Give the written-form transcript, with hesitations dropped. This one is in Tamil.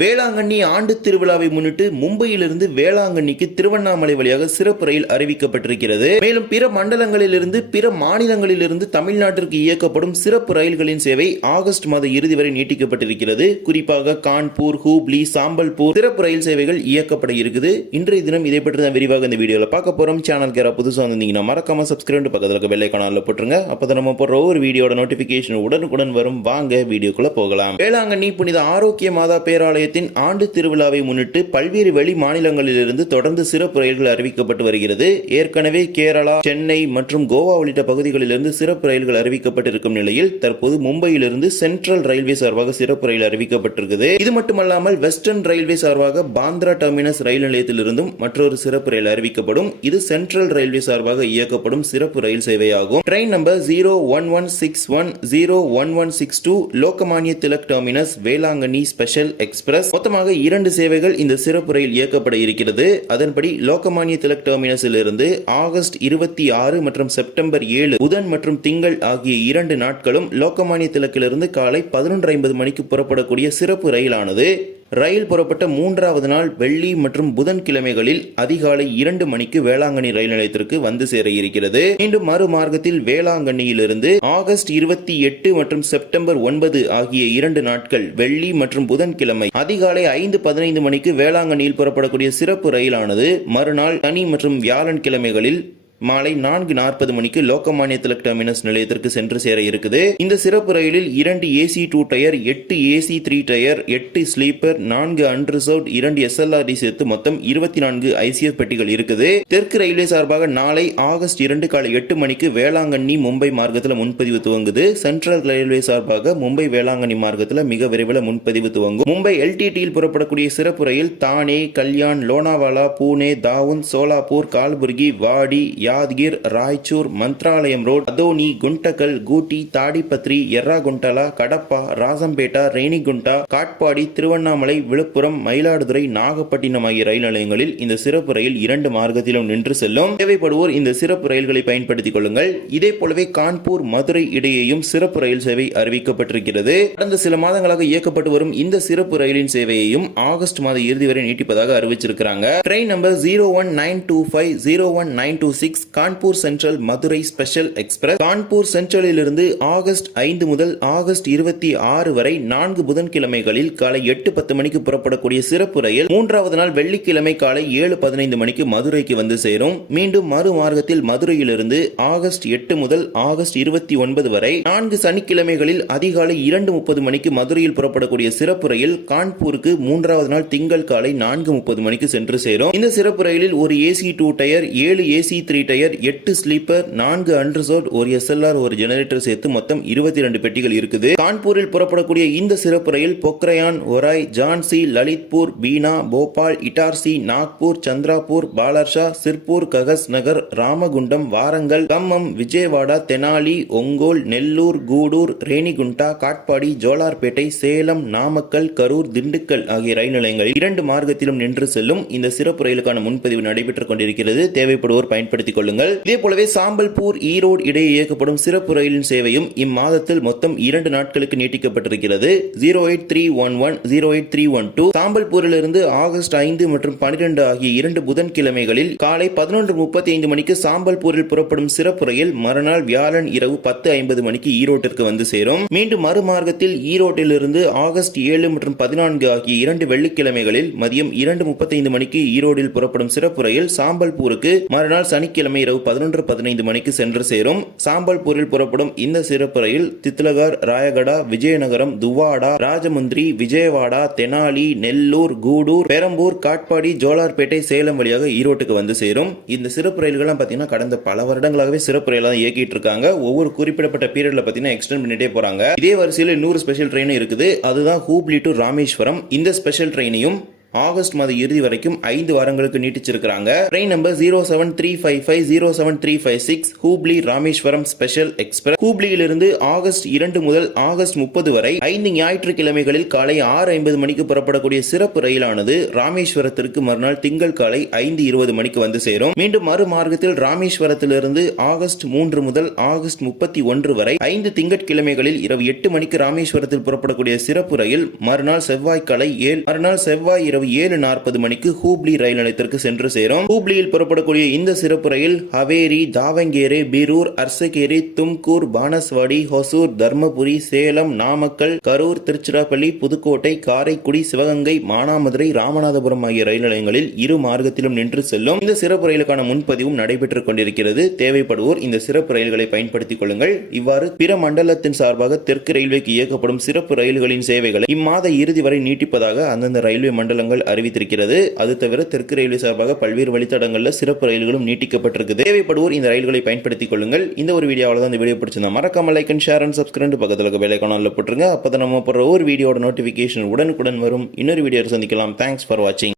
வேளாங்கண்ணி ஆண்டு திருவிழாவை முன்னிட்டு மும்பையிலிருந்து வேளாங்கண்ணிக்கு திருவண்ணாமலை வழியாக சிறப்பு ரயில் அறிவிக்கப்பட்டிருக்கிறது. மேலும் பிற மண்டலங்களிலிருந்து பிற மாநிலங்களிலிருந்து தமிழ்நாட்டிற்கு இயக்கப்படும் சிறப்பு ரயில்களின் சேவை ஆகஸ்ட் மாத இறுதி வரை நீட்டிக்கப்பட்டிருக்கிறது. குறிப்பாக கான்பூர், ஹூப்ளி, சாம்பல்பூர் சிறப்பு ரயில் சேவைகள் இயக்கப்பட இருக்குது. இன்றைய தினம் இதை பற்றி தான் விரிவாக இந்த வீடியோல பார்க்க போறோம். சேனல் கேரா புதுசாக வந்தீங்கன்னா மறக்காம சப்ஸ்கிரைப் பக்கத்தில் இருக்க பெல் ஐகானில் போட்டுருங்க. அப்பதான் நம்ம போடுற ஒரு வீடியோட நோட்டிபிகேஷன் உடனுக்குடன் வரும். வாங்க வீடியோக்குள்ள போகலாம். வேளாங்கண்ணி புனித ஆரோக்கிய மாதா பேராலய ஆண்டு திருவிழாவை முன்னிட்டு பல்வேறு வெளி மாநிலங்களிலிருந்து தொடர்ந்து சிறப்பு ரயில்கள் அறிவிக்கப்பட்டு வருகிறது. ஏற்கனவே கேரளா, சென்னை மற்றும் கோவா உள்ளிட்ட பகுதிகளிலிருந்து சிறப்பு ரயில்கள் அறிவிக்கப்பட்டிருக்கும் நிலையில் தற்போது மும்பையிலிருந்து சென்ட்ரல் ரயில்வே சார்பாக சிறப்பு ரயில் அறிவிக்கப்பட்டிருக்கிறது. இது மட்டுமல்லாமல் வெஸ்டர்ன் ரயில்வே சார்பாக பாந்திரா டெர்மினஸ் ரயில் நிலையத்திலிருந்தும் மற்றொரு சிறப்பு ரயில் அறிவிக்கப்படும். இது சென்ட்ரல் ரயில்வே சார்பாக இயக்கப்படும் சிறப்பு ரயில் சேவையாகும். Train number 01161 01162 Lokmanya Tilak terminus Velankanni special express. மொத்தமாக 2 சேவைகள் இந்த சிறப்பு ரயில் இயக்கப்பட இருக்கிறது. அதன்படி லோகமானிய திலக் டெர்மினஸில் இருந்து ஆகஸ்ட் 26 மற்றும் செப்டம்பர் 7 புதன் மற்றும் திங்கள் ஆகிய 2 நாட்களும் லோகமானிய திலக்கிலிருந்து காலை 11:50 மணிக்கு புறப்படக்கூடிய சிறப்பு ரயிலானது ரயில் புறப்பட்ட 3வது நாள் வெள்ளி மற்றும் புதன் கிழமைகளில் அதிகாலை 2 மணிக்கு வேளாங்கண்ணி ரயில் நிலையத்திற்கு வந்து சேர இருக்கிறது. மீண்டும் மறுமார்க்கத்தில் வேளாங்கண்ணியிலிருந்து ஆகஸ்ட் 28 மற்றும் செப்டம்பர் 9 ஆகிய 2 நாட்கள் வெள்ளி மற்றும் புதன் கிழமை அதிகாலை 5:15 மணிக்கு வேளாங்கண்ணியில் புறப்படக்கூடிய சிறப்பு ரயிலானது மறுநாள் சனி மற்றும் வியாழன் கிழமைகளில் மாலை 4:40 மணிக்கு லோகமானிய திலக் டெர்மினஸ் நிலையத்திற்கு சென்று சேர இருக்குது. இந்த சிறப்பு ரயிலில் 2 AC 2 tier, 8 AC 3 tier, 8 sleeper, 4 unreserved, 2 SLRD சேர்த்து மொத்தம் 24 ICF பெட்டிகள் இருக்குது. தெற்கு ரயில்வே சார்பாக நாளை ஆகஸ்ட் 2 காலை 8 மணிக்கு வேளாங்கண்ணி மும்பை மார்க்கத்தில் முன்பதிவு துவங்குது. சென்ட்ரல் ரயில்வே சார்பாக மும்பை வேளாங்கண்ணி மார்க்கத்தில் மிக விரைவில் முன்பதிவு துவங்கும். மும்பை LTTயில் புறப்படக்கூடிய சிறப்பு ரயில் தானே, கல்யாண், லோனாவாலா, பூனே, தாவுன், சோலாப்பூர், கால்புர்கி, வாடி, யாத்கிர், ராய்ச்சூர், மந்த்ராலயம் ரோட், அதோனி, குண்டக்கல், கூட்டி, தாடிப்பத்ரி, எர்ராகுண்டலா, கடப்பா, ராசம்பேட்டா, ரேணிகுண்டா, காட்பாடி, திருவண்ணாமலை, விழுப்புரம், மயிலாடுதுறை, நாகப்பட்டினம் ஆகிய ரயில் நிலையங்களில் இந்த சிறப்பு ரயில் 2 மார்க்கத்திலும் நின்று செல்லும். தேவைப்படுவோர் இந்த சிறப்பு ரயில்களை பயன்படுத்திக் கொள்ளுங்கள். இதே போலவே கான்பூர், மதுரை இடையேயும் சிறப்பு ரயில் சேவை அறிவிக்கப்பட்டிருக்கிறது. கடந்த சில மாதங்களாக இயக்கப்பட்டு வரும் இந்த சிறப்பு ரயிலின் சேவையையும் ஆகஸ்ட் மாத இறுதி வரை நீட்டிப்பதாக அறிவிச்சிருக்கிறாங்க. Train number 01925 01926 Kanpur central Madurai special express. Kanpur சென்ட்ரலில் இருந்து ஆகஸ்ட் 5 முதல் ஆகஸ்ட் 26 வரை 4 புதன்கிழமைகளில் காலை 8:10 மணிக்கு புறப்படக்கூடிய சிறப்பு ரயில் 3வது நாள் வெள்ளிக்கிழமை காலை 7:15 மணிக்கு மதுரைக்கு வந்து சேரும். மீண்டும் மறுமார்க்கத்தில் மதுரையிலிருந்து ஆகஸ்ட் 8 முதல் ஆகஸ்ட் 29 வரை 4 சனிக்கிழமைகளில் அதிகாலை 2:30 மணிக்கு மதுரையில் புறப்படக்கூடிய சிறப்பு ரயில் கான்பூருக்கு 3வது நாள் திங்கள் காலை 4:30 மணிக்கு சென்று சேரும். இந்த சிறப்பு ரயிலில் ஒரு AC 2 tier, 7 AC 3 tier, 8 sleeper, 4 unreserved, ஒரு SLR, ஒரு ஜெனரேட்டர் சேர்த்து மொத்தம் 22 பெட்டிகள் இருக்குது. கான்பூரில் புறப்படக்கூடிய இந்த சிறப்பு ரயில் பொக்ரையான், ஒராய், ஜான்சி, லலித்பூர், பீனா, போபால், இட்டார்சி, நாக்பூர், சந்திராபூர், பாலர்ஷா, சிர்பூர், ககஸ் நகர், ராமகுண்டம், வாரங்கல், கம்மம், விஜயவாடா, தெனாலி, ஒங்கோல், நெல்லூர், கூடூர், ரேணிகுண்டா, காட்பாடி, ஜோலார்பேட்டை, சேலம், நாமக்கல், கரூர், திண்டுக்கல் ஆகிய ரயில் நிலையங்களில் 2 மார்க்கத்திலும் நின்று செல்லும். இந்த சிறப்பு ரயிலுக்கான முன்பதிவு நடைபெற்றுக் கொண்டிருக்கிறது. தேவைப்படுவோர் பயன்படுத்திக் கொள்ளுங்கள். இதே போலவே சாம்பல்பூர், ஈரோடு இடையே இயக்கப்படும் சிறப்பு ரயிலின் சேவையும் இம்மாதத்தில் மொத்தம் 2 நாட்களுக்கு நீட்டிக்கப்பட்டிருக்கிறது. 08311 08312 சாம்பல்பூரிலிருந்து ஆகஸ்ட் 5 மற்றும் 12 ஆகிய 2 புதன்கிழமைகளில் காலை 11:35 மணிக்கு சாம்பல்பூரில் புறப்படும் சிறப்பு ரயில் மறுநாள் வியாழன் இரவு 10:50 மணிக்கு ஈரோட்டிற்கு வந்து சேரும். மீண்டும் மறுமார்க்கத்தில் ஈரோட்டிலிருந்து ஆகஸ்ட் 7 மற்றும் 14 ஆகிய 2 வெள்ளிக்கிழமைகளில் மதியம் 2:35 மணிக்கு ஈரோடில் புறப்படும் சிறப்பு ரயில் சாம்பல்பூருக்கு மறுநாள் சனிக்கிழமை இரவு 11:15 மணிக்கு சென்று சேரும். சாம்பல்பூரில் புறப்படும் இந்த சிறப்பு ரயில் தித்லகர், ராயகடா, விஜயநகரம், துவாடா, ராஜமுந்திரி, விஜயவாடா, தெனாலி, நெல்லூர், கூடூர், பெரம்பூர், காட்பாடி, ஜோலார்பேட்டை, சேலம் வழியாக ஈரோட்டுக்கு வந்து சேரும். இந்த சிறப்பு ரயில்கள் பாத்தீங்கன்னா கடந்த பல வருடங்களாகவே சிறப்பு ரயிலாக இயக்கிட்டு இருக்காங்க. ஒவ்வொரு குறிப்பிடப்பட்ட பீரியட்ல பாத்தீங்கன்னா எக்ஸ்டெண்ட் பண்ணிட்டே போறாங்க. இதே வரிசையில் இன்னொரு ஸ்பெஷல் ட்ரெயின் இருக்குது. அதுதான் ஹூப்ளி டு ராமேஸ்வரம். இந்த ஸ்பெஷல் ட்ரெயினையும் ஆகஸ்ட் மாத இறுதி வரைக்கும் 5 வாரங்களுக்கு நீட்டிச்சிருக்காங்க. Train number 07355 07356 Hubli Rameswaram special express ஹூப்ளியிலிருந்து ஆகஸ்ட் 2 முதல் ஆகஸ்ட் 30 வரை 5 ஞாயிற்றுக்கிழமைகளில் காலை 6:50 மணிக்கு புறப்படக்கூடிய சிறப்பு ரயிலானது ராமேஸ்வரத்திற்கு மறுநாள் திங்கள் காலை 5:20 மணிக்கு வந்து சேரும். மீண்டும் மறுமார்க்கத்தில் ராமேஸ்வரத்திலிருந்து ஆகஸ்ட் 3 முதல் ஆகஸ்ட் 31 வரை 5 திங்கட்கிழமைகளில் இரவு 8 மணிக்கு ராமேஸ்வரத்தில் புறப்படக்கூடிய சிறப்பு ரயில் மறுநாள் செவ்வாய் இரவு 7:40 மணிக்கு ஹூப்ளி ரயில் நிலையத்திற்கு சென்று சேரும். ஹூப்ளியில் புறப்படக்கூடிய இந்த சிறப்பு ரயில் ஹவேரி, தாவங்கேரே, பீரூர், அர்சகேரி, தும்கூர், பானஸ்வாடி, ஹொசூர், தர்மபுரி, சேலம், நாமக்கல், கரூர், திருச்சிராப்பள்ளி, புதுக்கோட்டை, காரைக்குடி, சிவகங்கை, மானாமதுரை, ராமநாதபுரம் ஆகிய ரயில் நிலையங்களில் இரு மார்க்கத்திலும் நின்று செல்லும். இந்த சிறப்பு ரயிலுக்கான முன்பதிவும் நடைபெற்றுக் கொண்டிருக்கிறது. தேவைப்படுவோர் இந்த சிறப்பு ரயில்களை பயன்படுத்திக் கொள்ளுங்கள். இவ்வாறு பிற மண்டலத்தின் சார்பாக தெற்கு ரயில்வேக்கு இயக்கப்படும் சிறப்பு ரயில்களின் சேவைகளை இம்மாத இறுதி வரை நீட்டிப்பதாக அந்தந்த ரயில்வே மண்டலங்கள் அறிவித்திருக்கிறது. அது தவிர தெற்கு ரயில்வே சார்பாக பல்வேறு வழித்தடங்களில் சிறப்பு ரயில்களும் நீட்டிக்கப்பட்டிருக்கு. தேவைப்படுவோர் இந்த ரயில்களை பயன்படுத்திக் கொள்ளுங்கள். இந்த ஒரு வீடியோவில் தான் இந்த வீடியோ பிடிச்சிருந்தா மறக்காம like and share and subscribe பக்கத்தில் இருக்க பெல் ஐகானில் போட்டுருங்க. அப்பதான் நம்ம போடுற ஒரு வீடியோட நோட்டிபிகேஷன் உடனுக்குடன் வரும். இன்னொரு வீடியோ சந்திக்கலாம். தேங்க்ஸ் ஃபார் வாட்சிங்.